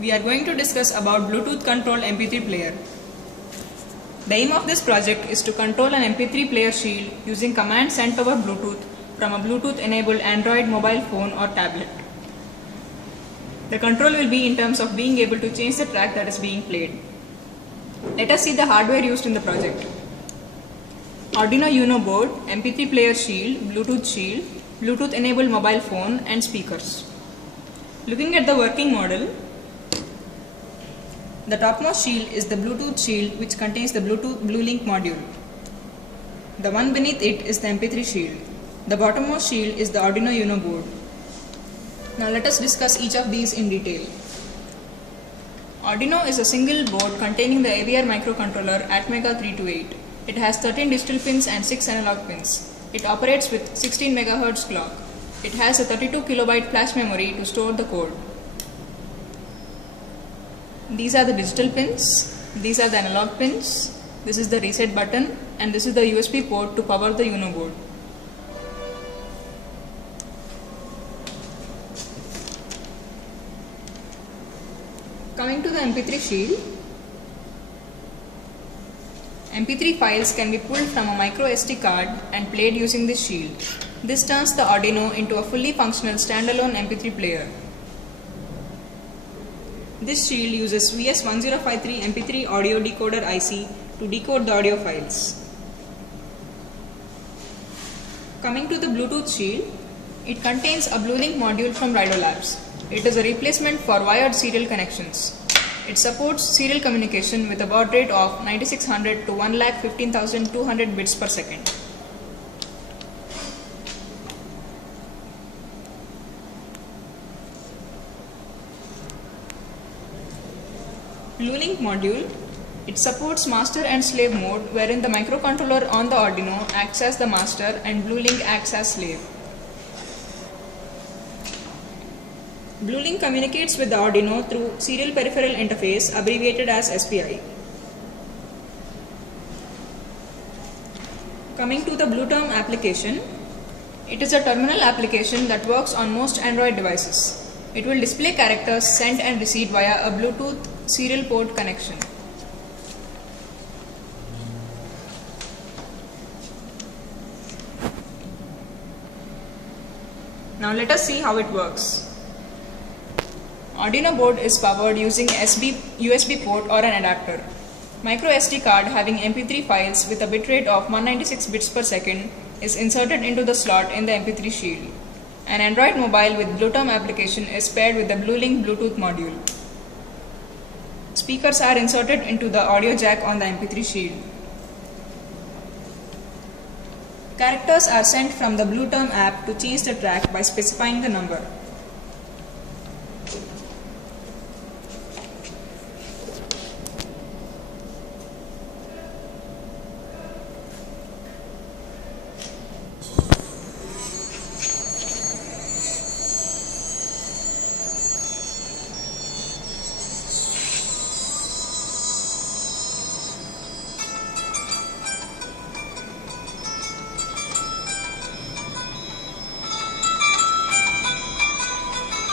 we are going to discuss about Bluetooth controlled MP3 player. The aim of this project is to control an MP3 player shield using commands sent over Bluetooth from a Bluetooth enabled Android mobile phone or tablet. The control will be in terms of being able to change the track that is being played. Let us see the hardware used in the project. Arduino Uno board, MP3 player shield, Bluetooth enabled mobile phone and speakers. Looking at the working model, the topmost shield is the Bluetooth shield which contains the Bluetooth BlueLink module. The one beneath it is the MP3 shield. The bottommost shield is the Arduino Uno board. Now let us discuss each of these in detail. Arduino is a single board containing the AVR microcontroller Atmega328. It has 13 digital pins and 6 analog pins. It operates with 16 MHz clock. It has a 32 KB flash memory to store the code. These are the digital pins, these are the analog pins, this is the reset button, and this is the USB port to power the Uno board. Coming to the MP3 shield, MP3 files can be pulled from a micro SD card and played using this shield. This turns the Arduino into a fully functional standalone MP3 player. This shield uses VS1053 MP3 audio decoder IC to decode the audio files. Coming to the Bluetooth shield, it contains a BlueLink module from Rido Labs. It is a replacement for wired serial connections. It supports serial communication with a baud rate of 9600 to 1,15,200 bits per second. BlueLink module, it supports master and slave mode wherein the microcontroller on the Arduino acts as the master and BlueLink acts as slave. BlueLink communicates with the Arduino through Serial Peripheral Interface abbreviated as SPI. Coming to the BlueTerm application, it is a terminal application that works on most Android devices. It will display characters sent and received via a Bluetooth serial port connection. Now let us see how it works. Arduino board is powered using USB port or an adapter. Micro SD card having MP3 files with a bitrate of 196 bits per second is inserted into the slot in the MP3 shield. An Android mobile with BlueTerm application is paired with the BlueLink Bluetooth module. Speakers are inserted into the audio jack on the MP3 shield. Characters are sent from the BlueTerm app to change the track by specifying the number.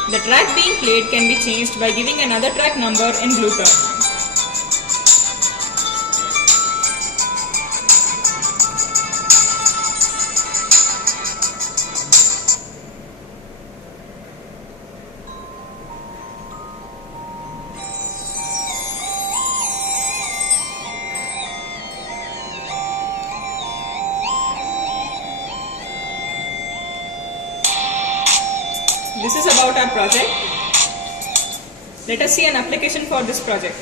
The track being played can be changed by giving another track number in BlueTerm. This is about our project. Let us see an application for this project.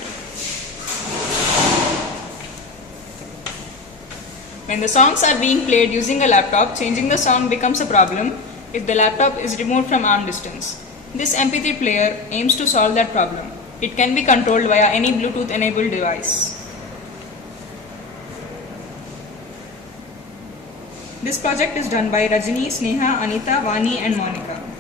When the songs are being played using a laptop, changing the song becomes a problem if the laptop is removed from arm distance. This MP3 player aims to solve that problem. It can be controlled via any Bluetooth enabled device. This project is done by Rajini, Sneha, Anita, Vani and Monica.